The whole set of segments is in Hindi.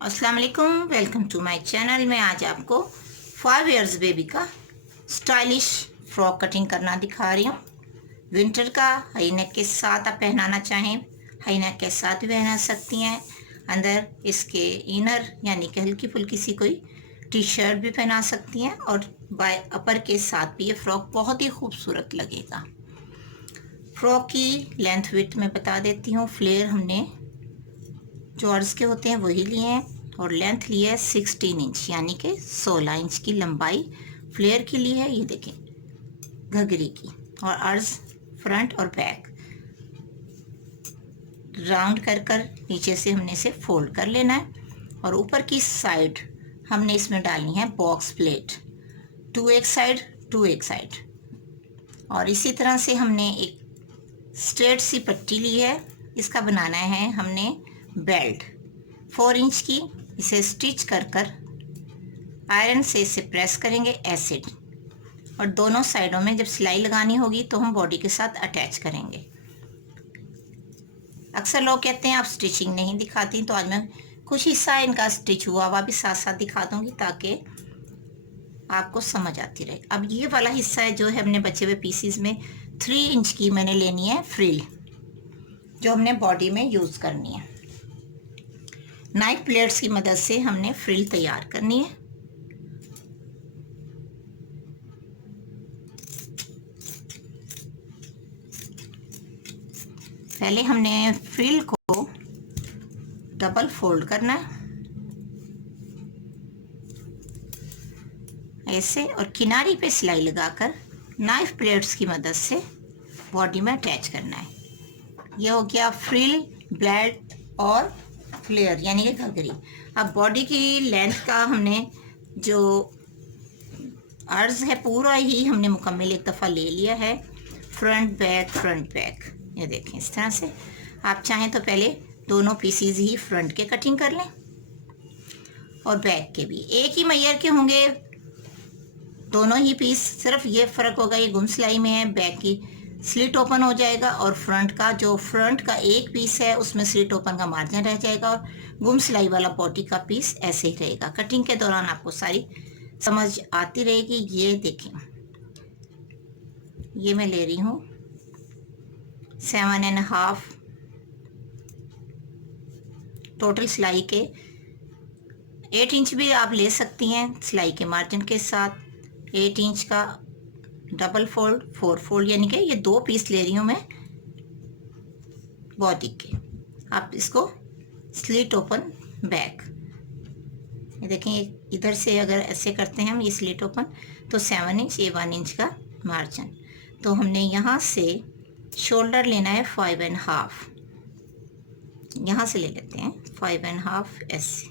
अस्सलाम वालेकुम, वेलकम टू माय चैनल। मैं आज आपको 5 इयर्स बेबी का स्टाइलिश फ्रॉक कटिंग करना दिखा रही हूँ। विंटर का हाई नेक के साथ आप पहनाना चाहें, हाई नेक के साथ भी पहना सकती हैं। अंदर इसके इनर यानी कि हल्की फुल्की सी कोई टी शर्ट भी पहना सकती हैं और बाय अपर के साथ भी ये फ्रॉक बहुत ही खूबसूरत लगेगा। फ्रॉक की लेंथ विड्थ मैं बता देती हूँ। फ्लेयर हमने जो अर्ज के होते हैं वही लिए हैं और लेंथ ली है 16 इंच यानी कि 16 इंच की लंबाई फ्लेयर की ली है। ये देखें घघरी की, और अर्ज फ्रंट और बैक राउंड कर कर नीचे से हमने इसे फोल्ड कर लेना है और ऊपर की साइड हमने इसमें डालनी है बॉक्स प्लेट, 2 एक साइड 2 एक साइड। और इसी तरह से हमने एक स्ट्रेट सी पट्टी ली है, इसका बनाना है हमने बेल्ट 4 इंच की। इसे स्टिच कर कर आयरन से इसे प्रेस करेंगे ऐसे, और दोनों साइडों में जब सिलाई लगानी होगी तो हम बॉडी के साथ अटैच करेंगे। अक्सर लोग कहते हैं आप स्टिचिंग नहीं दिखाती, तो आज मैं कुछ हिस्सा इनका स्टिच हुआ हुआ भी साथ साथ दिखा दूंगी ताकि आपको समझ आती रहे। अब ये वाला हिस्सा है जो है हमने बचे हुए पीसीज में 3 इंच की मैंने लेनी है फ्रिल, जो हमने बॉडी में यूज़ करनी है। नाइफ ब्लेड्स की मदद से हमने फ्रिल तैयार करनी है। पहले हमने फ्रिल को डबल फोल्ड करना है ऐसे, और किनारी पे सिलाई लगाकर नाइफ ब्लेड्स की मदद से बॉडी में अटैच करना है। यह हो गया फ्रिल, ब्लेड और फ्लेयर यानी कि घघरी। अब बॉडी की लेंथ का हमने जो अर्ज है पूरा ही हमने मुकम्मल एक दफ़ा ले लिया है। फ्रंट बैक ये देखें इस तरह से। आप चाहें तो पहले दोनों पीसीज ही फ्रंट के कटिंग कर लें और बैक के भी एक ही मैयर के होंगे दोनों ही पीस। सिर्फ ये फ़र्क होगा, ये गुम सिलाई में है, बैक की स्लिट ओपन हो जाएगा और फ्रंट का एक पीस है उसमें स्लिट ओपन का मार्जिन रह जाएगा और गुम सिलाई वाला बॉडी का पीस ऐसे ही रहेगा। कटिंग के दौरान आपको सारी समझ आती रहेगी। ये देखें, ये मैं ले रही हूँ 7.5 टोटल सिलाई के। 8 इंच भी आप ले सकती हैं सिलाई के मार्जिन के साथ। 8 इंच का डबल फोल्ड 4 फोल्ड यानी कि ये 2 पीस ले रही हूँ मैं बॉडी के। आप इसको स्लिट ओपन बैक, ये देखें इधर से अगर ऐसे करते हैं हम ये स्लिट ओपन तो 7 इंच, ये 1 इंच का मार्जिन। तो हमने यहाँ से शोल्डर लेना है 5.5, यहाँ से ले लेते हैं 5.5 ऐसे।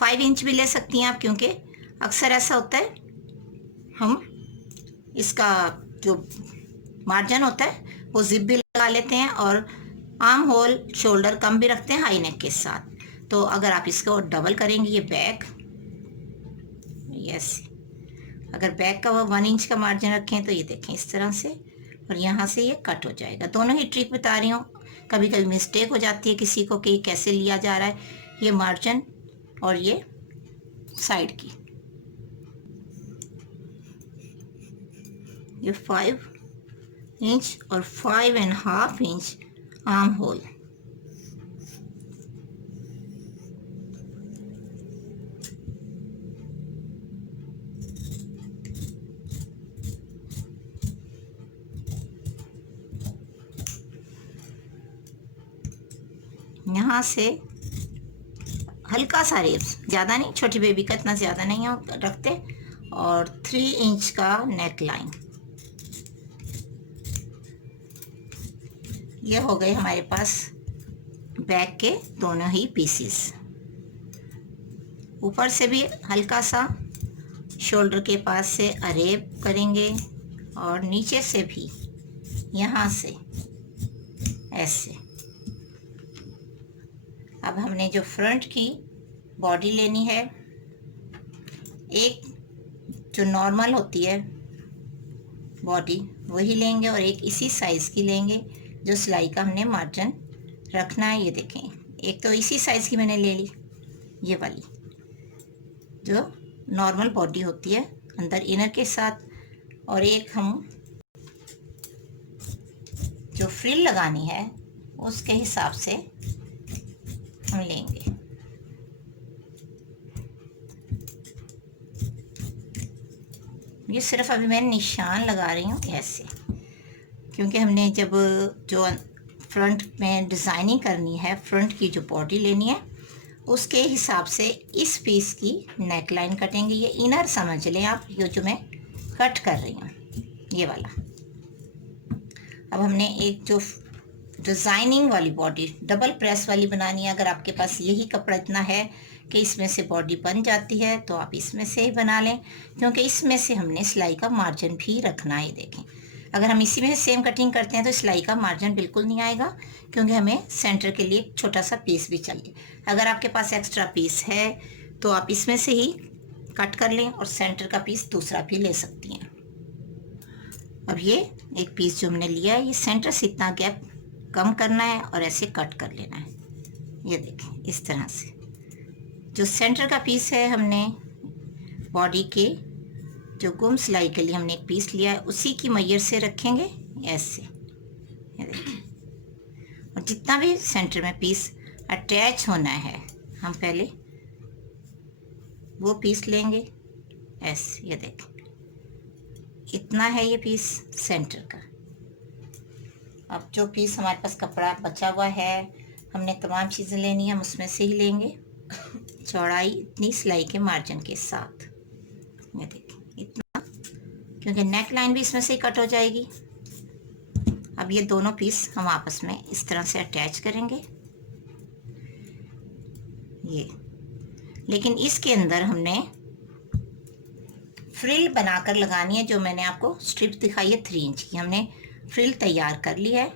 5 इंच भी ले सकती हैं आप, क्योंकि अक्सर ऐसा होता है हम इसका जो मार्जिन होता है वो जिप भी लगा लेते हैं और आर्म होल शोल्डर कम भी रखते हैं हाई नेक के साथ। तो अगर आप इसको डबल करेंगे ये बैक, यस, अगर बैक का 1 इंच का मार्जिन रखें तो ये देखें इस तरह से, और यहाँ से ये कट हो जाएगा। दोनों ही ट्रिक बता रही हूँ, कभी कभी मिस्टेक हो जाती है किसी को कि कैसे लिया जा रहा है। ये मार्जिन और ये साइड की, ये 5 इंच और 5.5 इंच आर्म होल। यहाँ से हल्का सा रेब्स, ज़्यादा नहीं, छोटी बेबी का इतना ज़्यादा नहीं रखते, और 3 इंच का नेक लाइन। ये हो गए हमारे पास बैक के दोनों ही पीसीस। ऊपर से भी हल्का सा शोल्डर के पास से अरेब करेंगे और नीचे से भी यहाँ से ऐसे। अब हमने जो फ्रंट की बॉडी लेनी है, एक जो नॉर्मल होती है बॉडी वही लेंगे और एक इसी साइज़ की लेंगे जो सिलाई का हमने मार्जिन रखना है। ये देखें एक तो इसी साइज़ की मैंने ले ली, ये वाली जो नॉर्मल बॉडी होती है अंदर इनर के साथ, और एक हम जो फ्रिल लगानी है उसके हिसाब से हम लेंगे। ये सिर्फ अभी मैं निशान लगा रही हूँ ऐसे, क्योंकि हमने जब जो फ्रंट में डिज़ाइनिंग करनी है, फ्रंट की जो बॉडी लेनी है उसके हिसाब से इस पीस की नेक लाइन कटेंगे। ये इनर समझ लें आप, ये जो मैं कट कर रही हूँ ये वाला। अब हमने एक जो डिज़ाइनिंग वाली बॉडी डबल प्रेस वाली बनानी है, अगर आपके पास यही कपड़ा इतना है कि इसमें से बॉडी बन जाती है तो आप इसमें से ही बना लें, क्योंकि इसमें से हमने सिलाई का मार्जिन भी रखना है। देखें, अगर हम इसी में से सेम कटिंग करते हैं तो सिलाई का मार्जिन बिल्कुल नहीं आएगा, क्योंकि हमें सेंटर के लिए छोटा सा पीस भी चाहिए। अगर आपके पास एक्स्ट्रा पीस है तो आप इसमें से ही कट कर लें और सेंटर का पीस दूसरा भी ले सकती हैं। अब ये एक पीस जो हमने लिया है, ये सेंटर से इतना गैप कम करना है और ऐसे कट कर लेना है। ये देखें, इस तरह से जो सेंटर का पीस है हमने बॉडी के जो गुम सिलाई के लिए हमने एक पीस लिया है उसी की मैयर से रखेंगे ऐसे। ये देखें, और जितना भी सेंटर में पीस अटैच होना है हम पहले वो पीस लेंगे ऐसे। ये देखें, इतना है ये पीस सेंटर का। अब जो पीस हमारे पास कपड़ा बचा हुआ है, हमने तमाम चीज़ें लेनी है, हम उसमें से ही लेंगे। चौड़ाई इतनी सिलाई के मार्जिन के साथ, ये देखिए इतना, क्योंकि नेक लाइन भी इसमें से ही कट हो जाएगी। अब ये दोनों पीस हम आपस में इस तरह से अटैच करेंगे ये, लेकिन इसके अंदर हमने फ्रिल बनाकर लगानी है। जो मैंने आपको स्ट्रिप दिखाई है 3 इंच की, हमने फ्रिल तैयार कर ली है।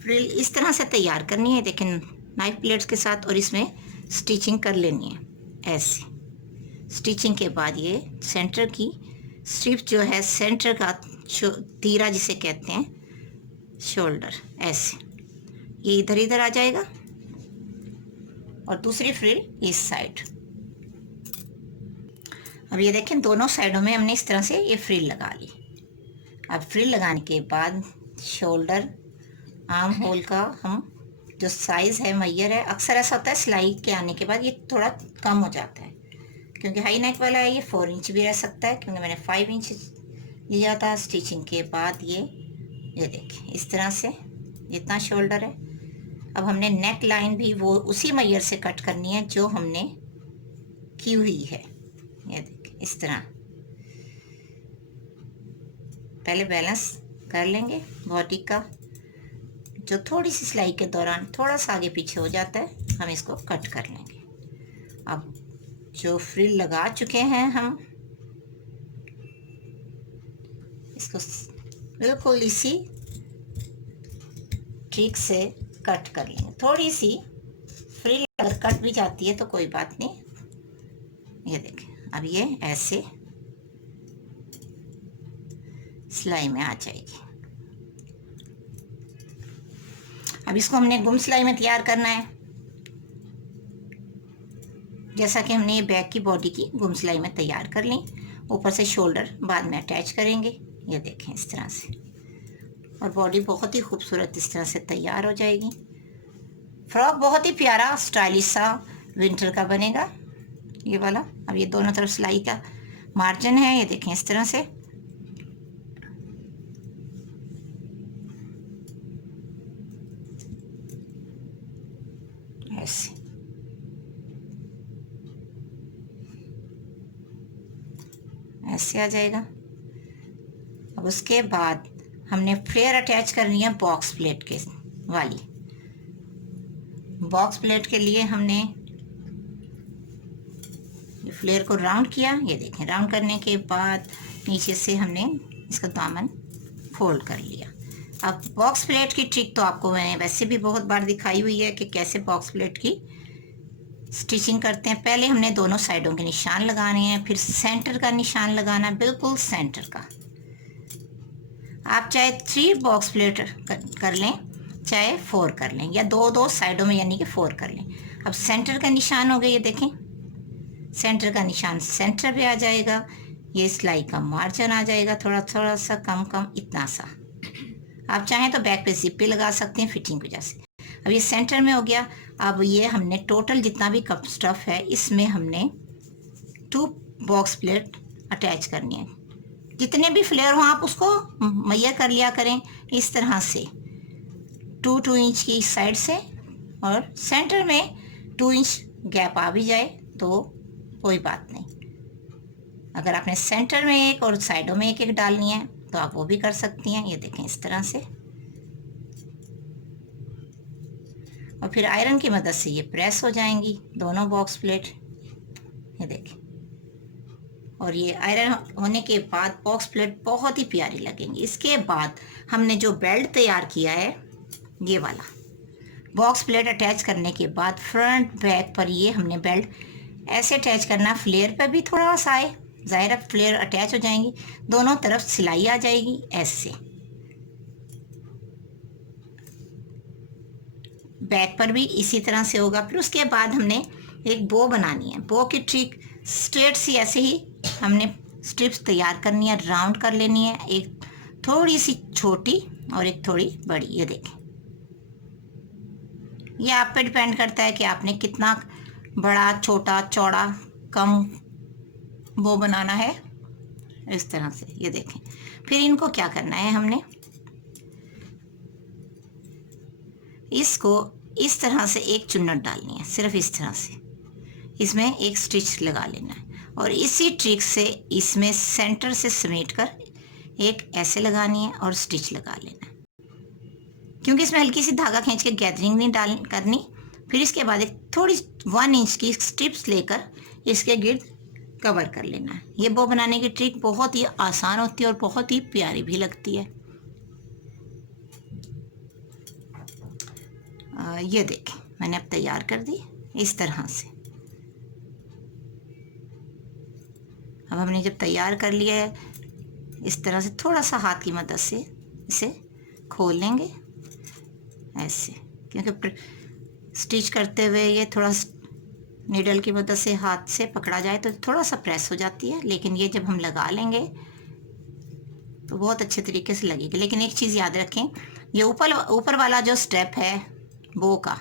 फ्रिल इस तरह से तैयार करनी है, लेकिन नाइफ ब्लेड्स के साथ, और इसमें स्टिचिंग कर लेनी है ऐसे। स्टिचिंग के बाद ये सेंटर की स्ट्रिप जो है, सेंटर का तीरा जिसे कहते हैं, शोल्डर ऐसे, ये इधर इधर आ जाएगा और दूसरी फ्रिल इस साइड। अब ये देखें, दोनों साइडों में हमने इस तरह से ये फ्रिल लगा ली। अब फ्रिल लगाने के बाद शोल्डर आर्म होल का हम जो साइज़ है मैयर है, अक्सर ऐसा होता है सिलाई के आने के बाद ये थोड़ा कम हो जाता है, क्योंकि हाई नेक वाला है ये 4 इंच भी रह सकता है, क्योंकि मैंने 5 इंच लिया था स्टिचिंग के बाद। ये देखिए इस तरह से जितना शोल्डर है। अब हमने नेक लाइन भी वो उसी मैयर से कट करनी है जो हमने की हुई है। ये देखिए इस तरह पहले बैलेंस कर लेंगे बॉडी का। जो थोड़ी सी सिलाई के दौरान थोड़ा सा आगे पीछे हो जाता है हम इसको कट कर लेंगे। अब जो फ्रिल लगा चुके हैं हम इसको बिल्कुल इसी ट्रिक से कट कर लेंगे। थोड़ी सी फ्रिल अगर कट भी जाती है तो कोई बात नहीं। ये देखें, अब ये ऐसे सिलाई में आ जाएगी। अब इसको हमने गुम सिलाई में तैयार करना है, जैसा कि हमने ये बैक की बॉडी की गुम सिलाई में तैयार कर ली। ऊपर से शोल्डर बाद में अटैच करेंगे। ये देखें इस तरह से, और बॉडी बहुत ही खूबसूरत इस तरह से तैयार हो जाएगी। फ्रॉक बहुत ही प्यारा स्टाइलिश सा विंटर का बनेगा ये वाला। अब ये दोनों तरफ सिलाई का मार्जिन है, ये देखें इस तरह से। ऐसे ऐसे आ जाएगा। अब उसके बाद हमने फ्लेयर अटैच करनी है बॉक्स प्लेट के वाली। बॉक्स प्लेट के लिए हमने फ्लेयर को राउंड किया। ये देखें, राउंड करने के बाद नीचे से हमने इसका दामन फोल्ड कर लिया। अब बॉक्स प्लेट की ट्रिक तो आपको मैंने वैसे भी बहुत बार दिखाई हुई है कि कैसे बॉक्स प्लेट की स्टिचिंग करते हैं। पहले हमने दोनों साइडों के निशान लगाने हैं, फिर सेंटर का निशान लगाना, बिल्कुल सेंटर का। आप चाहे 3 बॉक्स प्लेट कर लें चाहे 4 कर लें, या दो दो साइडों में यानी कि 4 कर लें। अब सेंटर का निशान हो गया, ये देखें सेंटर का निशान सेंटर पे आ जाएगा। ये सिलाई का मार्जिन आ जाएगा थोड़ा थोड़ा सा कम कम, इतना सा। आप चाहें तो बैक पे जिप पे लगा सकते हैं फिटिंग की वजह से। अब ये सेंटर में हो गया। अब ये हमने टोटल जितना भी कप स्टफ है इसमें हमने 2 बॉक्स प्लेट अटैच करनी है। जितने भी फ्लेयर हो आप उसको मुहैया कर लिया करें इस तरह से, 2 इंच की साइड से, और सेंटर में 2 इंच गैप आ भी जाए तो कोई बात नहीं। अगर आपने सेंटर में एक और साइडों में एक एक डालनी है तो आप वो भी कर सकती हैं। ये देखें इस तरह से, और फिर आयरन की मदद से ये प्रेस हो जाएंगी दोनों बॉक्स प्लेट। ये देखें, और ये आयरन होने के बाद बॉक्स प्लेट बहुत ही प्यारी लगेंगी। इसके बाद हमने जो बेल्ट तैयार किया है, ये वाला बॉक्स प्लेट अटैच करने के बाद फ्रंट बैक पर ये हमने बेल्ट ऐसे अटैच करना, फ्लेयर पर भी थोड़ा सा आए, ज़ाहिर है फ्लेयर अटैच हो जाएंगी, दोनों तरफ सिलाई आ जाएगी ऐसे। बैक पर भी इसी तरह से होगा। फिर उसके बाद हमने एक बो बनानी है। बो की ट्रिक स्ट्रेट सी ऐसे ही हमने स्ट्रिप्स तैयार करनी है, राउंड कर लेनी है, एक थोड़ी सी छोटी और एक थोड़ी बड़ी। ये देखें, ये आप पे डिपेंड करता है कि आपने कितना बड़ा, छोटा, चौड़ा, कम बो बनाना है। इस तरह से ये देखें। फिर इनको क्या करना है, हमने इसको इस तरह से एक चुन्नट डालनी है, सिर्फ इस तरह से, इसमें एक स्टिच लगा लेना है, और इसी ट्रिक से इसमें सेंटर से समेट कर एक ऐसे लगानी है और स्टिच लगा लेना है, क्योंकि इसमें हल्की सी धागा खींच के गैदरिंग नहीं करनी। फिर इसके बाद एक थोड़ी 1 इंच की स्ट्रिप्स लेकर इसके गिर्द कवर कर लेना है। ये बो बनाने की ट्रिक बहुत ही आसान होती है और बहुत ही प्यारी भी लगती है। ये देखें, मैंने अब तैयार कर दी इस तरह से। अब हमने जब तैयार कर लिया है, इस तरह से थोड़ा सा हाथ की मदद से इसे खोल लेंगे ऐसे, क्योंकि स्टिच करते हुए ये थोड़ा नीडल की मदद से हाथ से पकड़ा जाए तो थोड़ा सा प्रेस हो जाती है, लेकिन ये जब हम लगा लेंगे तो बहुत अच्छे तरीके से लगेगी। लेकिन एक चीज़ याद रखें, ये ऊपर वाला जो स्टेप है बो का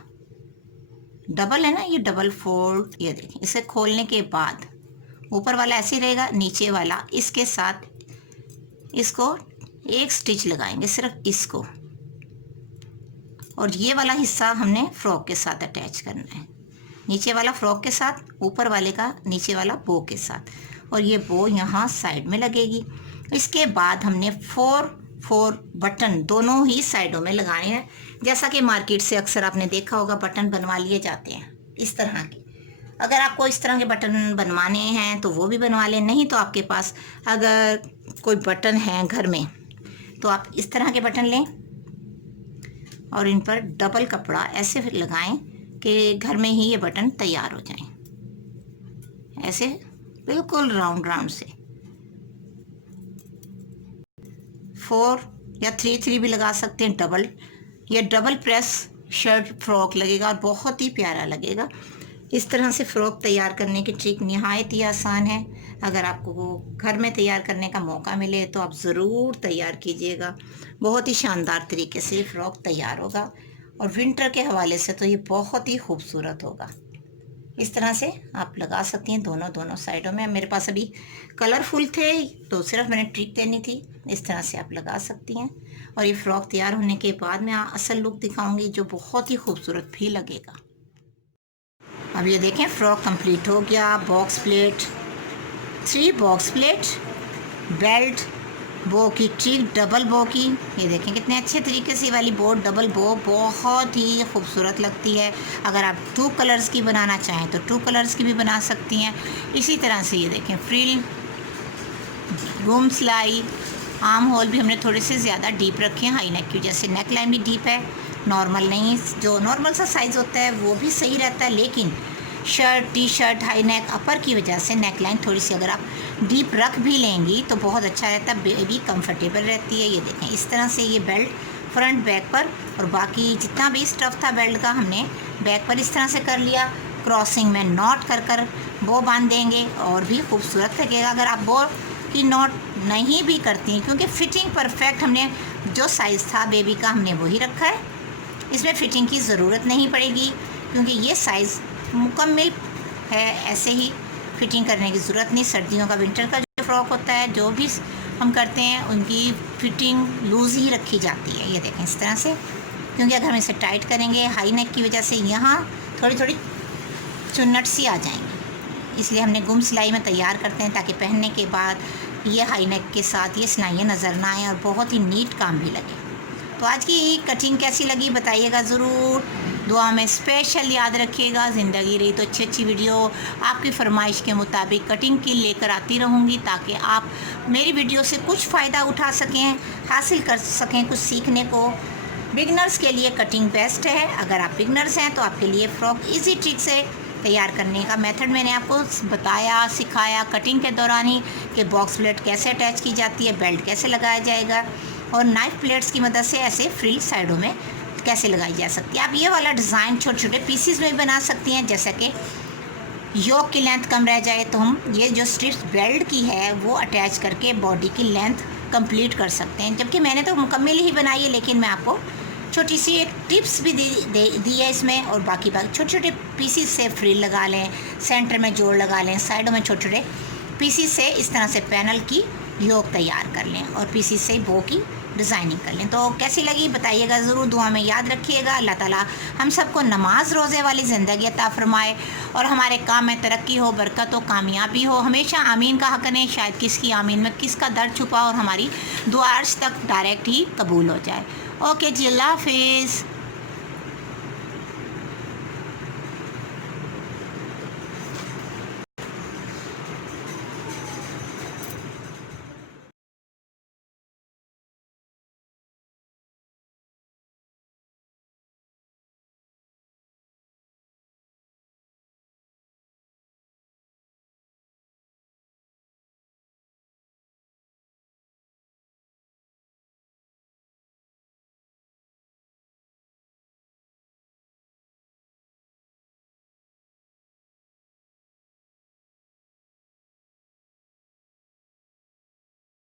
डबल है ना, ये डबल फोल्ड, ये देखें, इसे खोलने के बाद ऊपर वाला ऐसे ही रहेगा, नीचे वाला इसके साथ इसको एक स्टिच लगाएंगे, सिर्फ इसको, और ये वाला हिस्सा हमने फ्रॉक के साथ अटैच करना है, नीचे वाला फ्रॉक के साथ, ऊपर वाले का नीचे वाला बो के साथ, और ये बो यहाँ साइड में लगेगी। इसके बाद हमने 4 बटन दोनों ही साइडों में लगाने हैं, जैसा कि मार्केट से अक्सर आपने देखा होगा बटन बनवा लिए जाते हैं इस तरह के। अगर आपको इस तरह के बटन बनवाने हैं तो वो भी बनवा लें, नहीं तो आपके पास अगर कोई बटन है घर में तो आप इस तरह के बटन लें और इन पर डबल कपड़ा ऐसे लगाएं कि घर में ही ये बटन तैयार हो जाएं, ऐसे बिल्कुल राउंड राउंड से। 4 या 3 भी लगा सकते हैं डबल। ये डबल प्रेस शर्ट फ्रॉक लगेगा और बहुत ही प्यारा लगेगा। इस तरह से फ़्रॉक तैयार करने की ट्रिक नहायत ही आसान है। अगर आपको घर में तैयार करने का मौका मिले तो आप ज़रूर तैयार कीजिएगा। बहुत ही शानदार तरीके से ये फ़्रॉक तैयार होगा और विंटर के हवाले से तो ये बहुत ही खूबसूरत होगा। इस तरह से आप लगा सकती हैं दोनों साइडों में। मेरे पास अभी कलरफुल थे तो सिर्फ मैंने ट्रिक देनी थी। इस तरह से आप लगा सकती हैं और ये फ़्रॉक तैयार होने के बाद मैं असल लुक दिखाऊंगी जो बहुत ही खूबसूरत भी लगेगा। अब ये देखें फ़्रॉक कंप्लीट हो गया। Box plate, 3 box plate, belt, बो की ट्रिक डबल बो की। ये देखें कितने अच्छे तरीके से वाली बो डबल बो बहुत ही खूबसूरत लगती है। अगर आप 2 कलर्स की बनाना चाहें तो 2 कलर्स की भी बना सकती हैं। इसी तरह से ये देखें फ्रिल, घूम सिलाई, आर्म होल भी हमने थोड़े से ज़्यादा डीप रखे हैं हाई नेक की वजह से। नेक लाइन भी डीप है, नॉर्मल नहीं। जो नॉर्मल सा साइज़ होता है वो भी सही रहता है, लेकिन shirt, T shirt, high neck, upper की वजह से नेक लाइन थोड़ी सी अगर आप डीप रख भी लेंगी तो बहुत अच्छा रहता है, बेबी कंफर्टेबल रहती है। ये देखें इस तरह से ये बेल्ट फ्रंट बैक पर, और बाकी जितना भी स्टफ़ था बेल्ट का हमने बैक पर इस तरह से कर लिया। क्रॉसिंग में नॉट कर कर बो बांध देंगे और भी खूबसूरत लगेगा। अगर आप बो की नॉट नहीं भी करती हैं, क्योंकि फ़िटिंग परफेक्ट हमने जो साइज़ था बेबी का हमने वही रखा है, इसमें फ़िटिंग की ज़रूरत नहीं पड़ेगी क्योंकि ये साइज़ मुकम्मल है। ऐसे ही फ़िटिंग करने की ज़रूरत नहीं। सर्दियों का विंटर का जो फ्रॉक होता है जो भी हम करते हैं उनकी फ़िटिंग लूज़ ही रखी जाती है। ये देखें इस तरह से, क्योंकि अगर हम इसे टाइट करेंगे हाई नेक की वजह से यहाँ थोड़ी थोड़ी चुन्नट सी आ जाएंगी, इसलिए हमने गुम सिलाई में तैयार करते हैं ताकि पहनने के बाद ये हाई नेक के साथ ये सिलाइयाँ नज़र ना आएँ और बहुत ही नीट काम भी लगे। तो आज की कटिंग कैसी लगी बताइएगा ज़रूर, दुआ में स्पेशल याद रखिएगा। ज़िंदगी रही तो अच्छी अच्छी वीडियो आपकी फरमाइश के मुताबिक कटिंग की लेकर आती रहूँगी ताकि आप मेरी वीडियो से कुछ फ़ायदा उठा सकें, हासिल कर सकें कुछ सीखने को। बिगनर्स के लिए कटिंग बेस्ट है। अगर आप बिगनर्स हैं तो आपके लिए फ़्रॉक इजी ट्रिक से तैयार करने का मेथड मैंने आपको बताया, सिखाया कटिंग के दौरान ही कि बॉक्स प्लेट कैसे अटैच की जाती है, बेल्ट कैसे लगाया जाएगा और नाइफ प्लेट्स की मदद से ऐसे फ्रिल साइडों में कैसे लगाई जा सकती है। आप ये वाला डिज़ाइन छोटे छोटे पीसीज में भी बना सकती हैं। जैसा कि योक की लेंथ कम रह जाए तो हम ये जो स्ट्रिप्स बेल्ट की है वो अटैच करके बॉडी की लेंथ कंप्लीट कर सकते हैं। जबकि मैंने तो मुकम्मल ही बनाई है, लेकिन मैं आपको छोटी सी एक टिप्स भी दी है इसमें। और बाकी छोटे छोटे पीसीस से फ्रिल लगा लें, सेंटर में जोड़ लगा लें, साइडों में छोटे छोटे पीसीस से इस तरह से पैनल की योक तैयार कर लें और पीसीस से बो की डिज़ाइनिंग कर लें। तो कैसी लगी बताइएगा ज़रूर, दुआ में याद रखिएगा। अल्लाह ताला हम सबको नमाज रोज़े वाली ज़िंदगी अता फरमाए और हमारे काम में तरक्की हो, बरकत हो, कामयाबी हो। हमेशा आमीन कहा करें, शायद किसकी आमीन में किसका दर्द छुपा और हमारी दुआ अर्श तक डायरेक्ट ही कबूल हो जाए। ओके जी, अल्लाह हाफिज़।